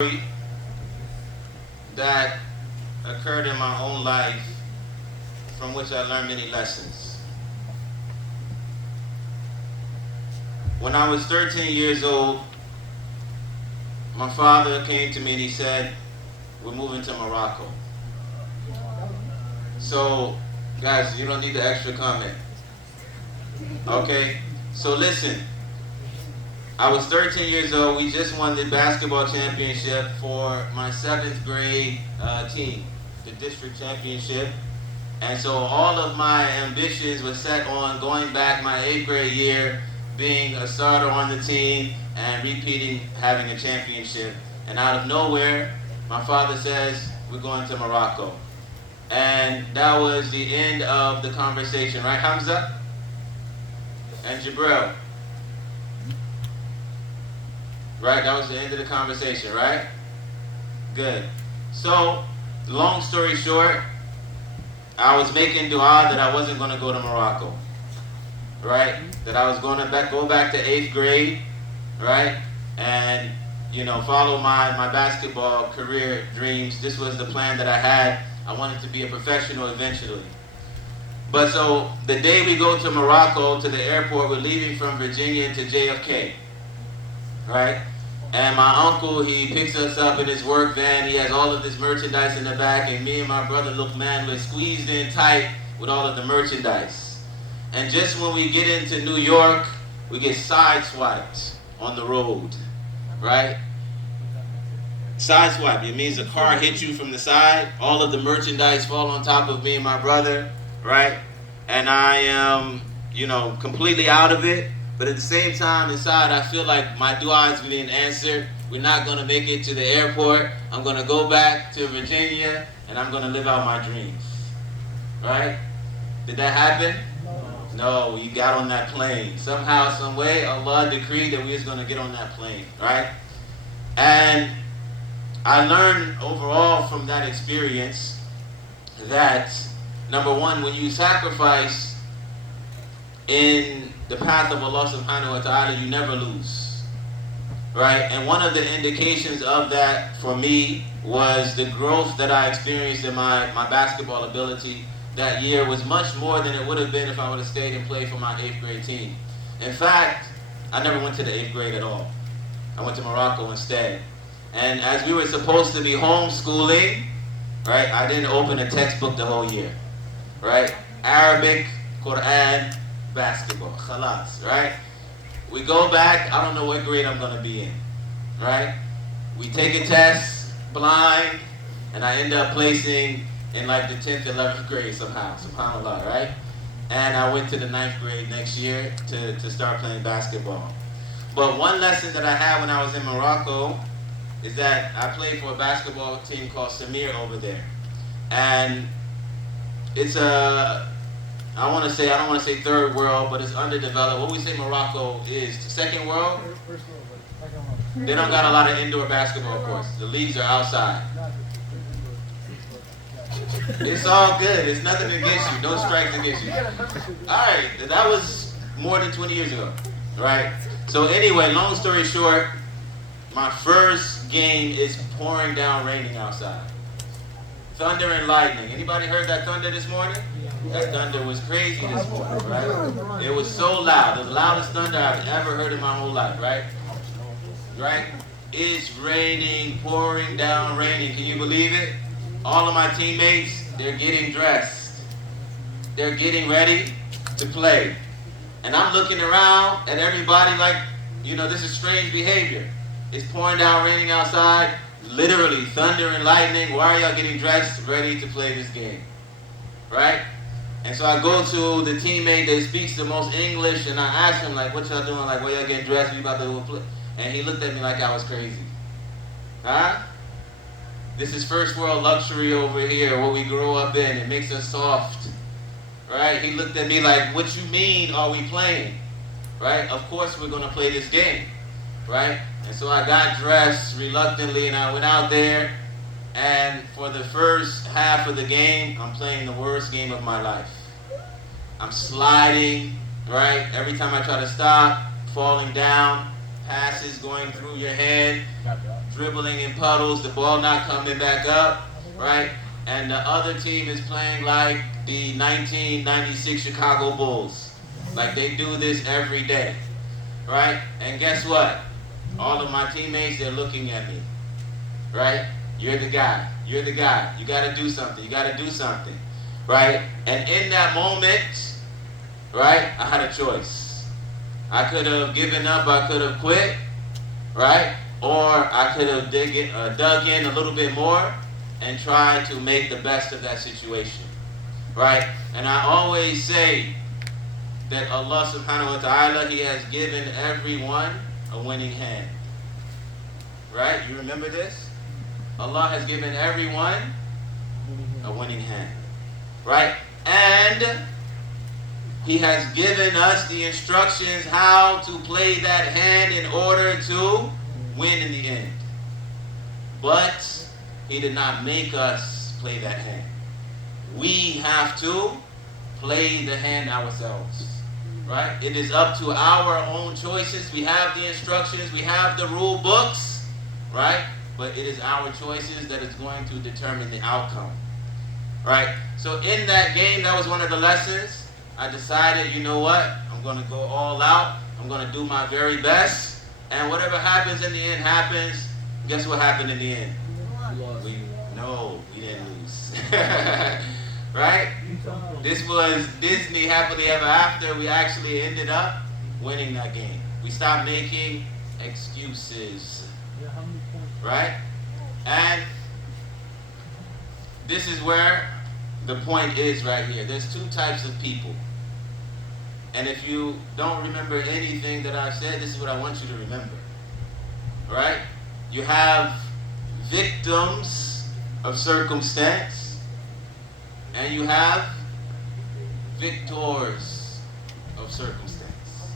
story that occurred in my own life from which I learned many lessons. When I was 13 years old, my father came to me and he said, "We're moving to Morocco." So, guys, you don't need the extra comment. Okay? So listen, I was 13 years old. We just won the basketball championship for my 7th grade team, the district championship. And so all of my ambitions were set on going back my 8th grade year, being a starter on the team, and repeating having a championship. And out of nowhere, my father says, "We're going to Morocco." And that was the end of the conversation, right, Hamza? And Jabril? Right, that was the end of the conversation, right? Good. So, long story short, I was making dua that I wasn't going to go to Morocco, right? That I was going to go back to 8th grade, right? And, follow my basketball career dreams. This was the plan that I had. I wanted to be a professional eventually. But so, the day we go to Morocco, to the airport, we're leaving from Virginia to JFK. Right? And my uncle, he picks us up in his work van. He has all of this merchandise in the back, and me and my brother look, man, we're squeezed in tight with all of the merchandise. And just when we get into New York, we get sideswiped on the road, right? Sideswipe, it means a car hits you from the side, all of the merchandise fall on top of me and my brother, right? And I am, completely out of it. But at the same time, inside, I feel like my dua is being answered. We're not going to make it to the airport. I'm going to go back to Virginia, and I'm going to live out my dreams. Right? Did that happen? No, we got on that plane. Somehow, some way, Allah decreed that we was going to get on that plane. Right? And I learned overall from that experience that, number one, when you sacrifice in the path of Allah subhanahu wa ta'ala, you never lose. Right? And one of the indications of that for me was the growth that I experienced in my basketball ability that year was much more than it would have been if I would have stayed and played for my 8th grade team. In fact, I never went to the 8th grade at all. I went to Morocco instead. And as we were supposed to be homeschooling, right, I didn't open a textbook the whole year. Right? Arabic, Quran, basketball, khalas, right? We go back, I don't know what grade I'm going to be in, right? We take a test, blind, and I end up placing in like the 10th, 11th grade somehow, subhanAllah, right? And I went to the 9th grade next year to start playing basketball. But one lesson that I had when I was in Morocco is that I played for a basketball team called Samir over there. And it's I don't want to say third world, but it's underdeveloped. What we say Morocco is second world? First world, but second world. They don't got a lot of indoor basketball courts. The leagues are outside. It's all good. It's nothing against you. No strikes against you. Alright, that was more than 20 years ago. Right? So anyway, long story short, my first game is pouring down raining outside. Thunder and lightning. Anybody heard that thunder this morning? That thunder was crazy this morning, right? It was so loud. The loudest thunder I've ever heard in my whole life, right? Right? It's raining, pouring down raining. Can you believe it? All of my teammates, they're getting dressed. They're getting ready to play. And I'm looking around at everybody like, this is strange behavior. It's pouring down raining outside. Literally, thunder and lightning. Why are y'all getting dressed, ready to play this game? Right? And so I go to the teammate that speaks the most English, and I ask him, like, what y'all doing? Like, why y'all getting dressed? We about to play? And he looked at me like I was crazy. Huh? This is first world luxury over here, what we grow up in. It makes us soft. Right? He looked at me like, what you mean are we playing? Right? Of course we're going to play this game. Right? And so I got dressed reluctantly, and I went out there. And for the first half of the game, I'm playing the worst game of my life. I'm sliding, right? Every time I try to stop, falling down, passes going through your head, dribbling in puddles, the ball not coming back up, right? And the other team is playing like the 1996 Chicago Bulls. Like they do this every day, right? And guess what? All of my teammates, they're looking at me, right? You're the guy. You're the guy. You got to do something. You got to do something, right? And in that moment, right, I had a choice. I could have given up. I could have quit, right? Or I could have dug in a little bit more and tried to make the best of that situation, right? And I always say that Allah subhanahu wa ta'ala, He has given everyone a winning hand, right? You remember this? Allah has given everyone a winning hand, right? And He has given us the instructions how to play that hand in order to win in the end. But He did not make us play that hand. We have to play the hand ourselves, right? It is up to our own choices. We have the instructions, we have the rule books, right? But it is our choices that is going to determine the outcome, right? So in that game, that was one of the lessons. I decided, you know what? I'm going to go all out. I'm going to do my very best. And whatever happens in the end happens. Guess what happened in the end? We didn't lose. Right? This was Disney Happily Ever After. We actually ended up winning that game. We stopped making excuses. Right? And this is where the point is right here. There's two types of people. And if you don't remember anything that I've said, this is what I want you to remember. Right? You have victims of circumstance, and you have victors of circumstance.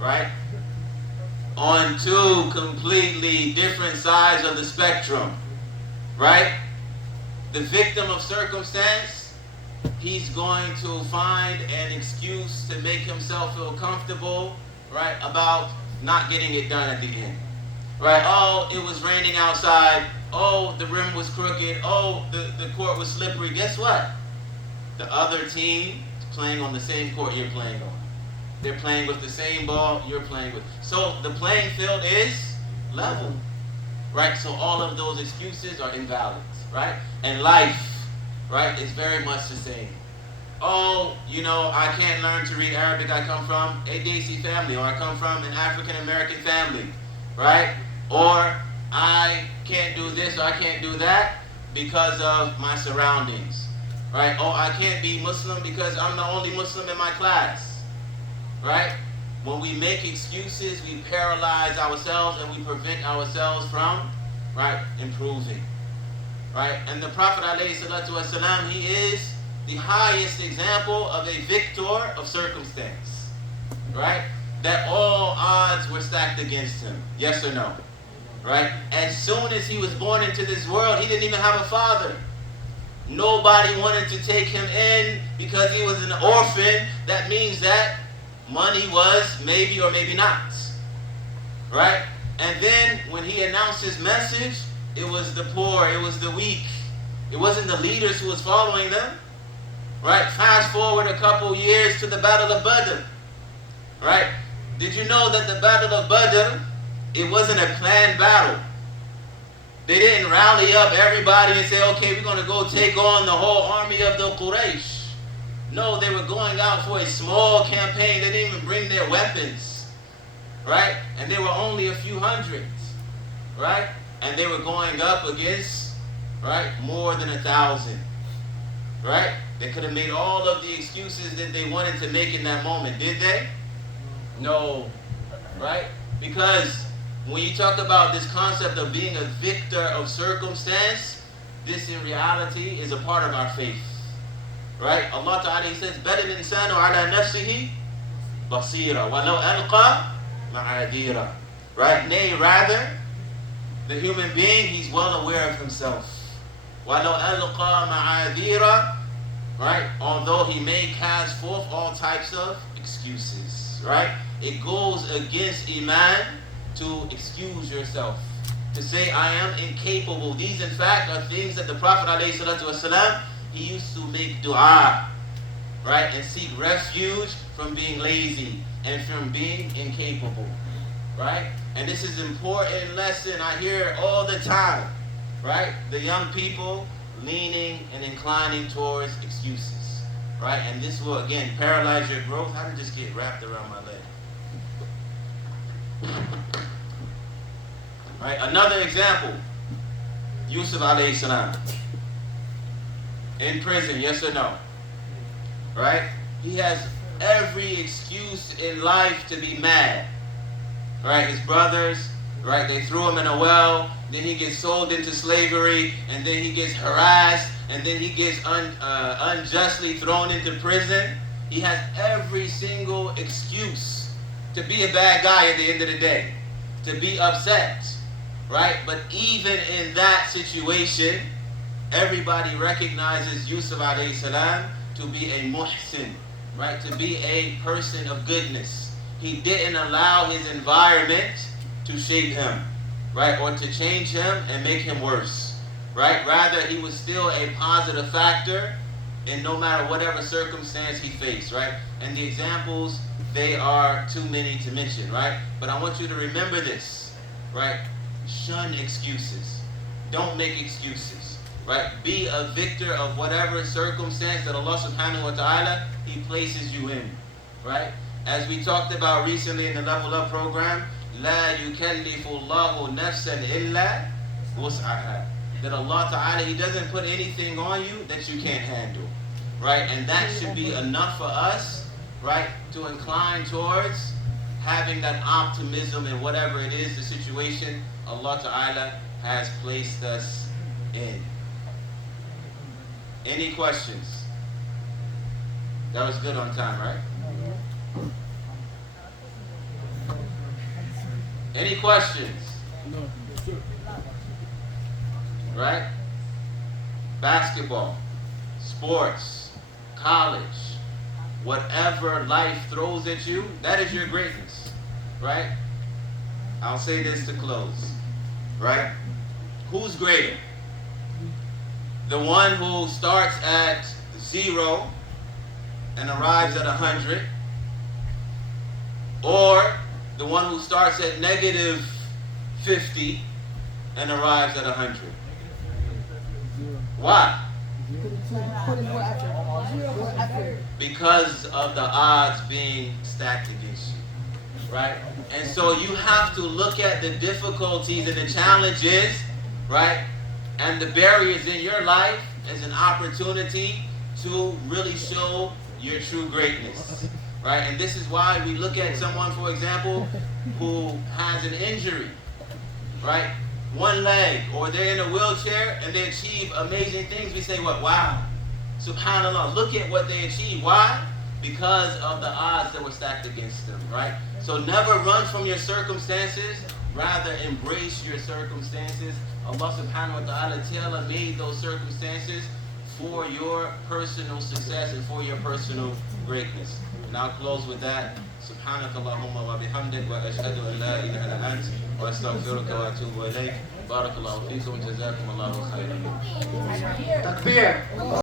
Right? On two completely different sides of the spectrum. Right? The victim of circumstance, he's going to find an excuse to make himself feel comfortable, right, about not getting it done at the end. Right? Oh, it was raining outside. Oh, the rim was crooked. Oh, the court was slippery. Guess what? The other team is playing on the same court you're playing on. They're playing with the same ball you're playing with. So the playing field is level. Right? So all of those excuses are invalid. Right? And life, right, is very much the same. Oh, you know, I can't learn to read Arabic. I come from a Desi family, or I come from an African American family, right? Or I can't do this or I can't do that because of my surroundings, right? Oh, I can't be Muslim because I'm the only Muslim in my class, right? When we make excuses, we paralyze ourselves and we prevent ourselves from, right, improving. Right? And the Prophet ﷺ, he is the highest example of a victor of circumstance. Right? That all odds were stacked against him. Yes or no? Right? As soon as he was born into this world, he didn't even have a father. Nobody wanted to take him in because he was an orphan. That means that money was maybe or maybe not. Right? And then when he announced his message, it was the poor, it was the weak. It wasn't the leaders who was following them. Right? Fast forward a couple years to the Battle of Badr. Right? Did you know that the Battle of Badr, it wasn't a planned battle? They didn't rally up everybody and say, okay, we're going to go take on the whole army of the Quraysh. No, they were going out for a small campaign. They didn't even bring their weapons. Right? And they were only a few hundreds. Right? And they were going up against, right, more than 1,000. Right? They could have made all of the excuses that they wanted to make in that moment. Did they? No. Right? Because when you talk about this concept of being a victor of circumstance, this in reality is a part of our faith. Right? Allah Ta'ala says, بَلِ الْإِنسَانُ عَلَى نَفْسِهِ بَصِيرًا وَلَوْ أَلْقَى مَعَاذِيرًا. Right? Nay, rather, the human being, he's well aware of himself. وَلَوْ أَلْقَى مَعَاذِيرًا. Right? Although he may cast forth all types of excuses. Right? It goes against Iman to excuse yourself, To say I am incapable. These in fact are things that the Prophet ﷺ, he used to make dua, right? And seek refuge from being lazy and from being incapable, right? And this is an important lesson. I hear it all the time, right? The young people leaning and inclining towards excuses, right? And this will, again, paralyze your growth. How did this get wrapped around my leg? Right? Another example, Yusuf alayhi salam. In prison, yes or no? Right? He has every excuse in life to be mad. Right? His brothers, right? They threw him in a well. Then he gets sold into slavery, and then he gets harassed, and then he gets unjustly thrown into prison. He has every single excuse to be a bad guy at the end of the day, to be upset, right? But even in that situation, everybody recognizes Yusuf alayhi salam to be a muhsin, right? To be a person of goodness. He didn't allow his environment to shape him, right? Or to change him and make him worse, right? Rather, he was still a positive factor in no matter whatever circumstance he faced, right? And the examples, they are too many to mention, right? But I want you to remember this, right? Shun excuses. Don't make excuses, right? Be a victor of whatever circumstance that Allah subhanahu wa ta'ala, he places you in, right? As we talked about recently in the Level Up program, لا يكلف الله نفسا إلا وسعها. That Allah Ta'ala, he doesn't put anything on you that you can't handle, right? And that should be enough for us, right, to incline towards having that optimism in whatever it is, the situation Allah Ta'ala has placed us in. Any questions? That was good on time, right? Any questions? Right? Basketball, sports, college, whatever life throws at you, that is your greatness, right? I'll say this to close, right? Who's greater? The one who starts at 0 and arrives at 100, or the one who starts at -50 and arrives at 100? Why? Because of the odds being stacked against you, right? And so you have to look at the difficulties and the challenges, right? And the barriers in your life as an opportunity to really show your true greatness, right? And this is why we look at someone, for example, who has an injury, right? One leg, or they're in a wheelchair and they achieve amazing things. We say, what? Wow, subhanallah, look at what they achieved. Why? Because of the odds that were stacked against them, right? So never run from your circumstances, rather embrace your circumstances. Allah subhanahu wa ta'ala tailor-made those circumstances for your personal success and for your personal greatness. And I'll close with that. سبحانك اللهم وبحمدك وأشهد أن لا إله إلا أنت وأستغفرك وأتوب إليك. بارك الله فيكم. جزاكم الله خيرا. Takbir.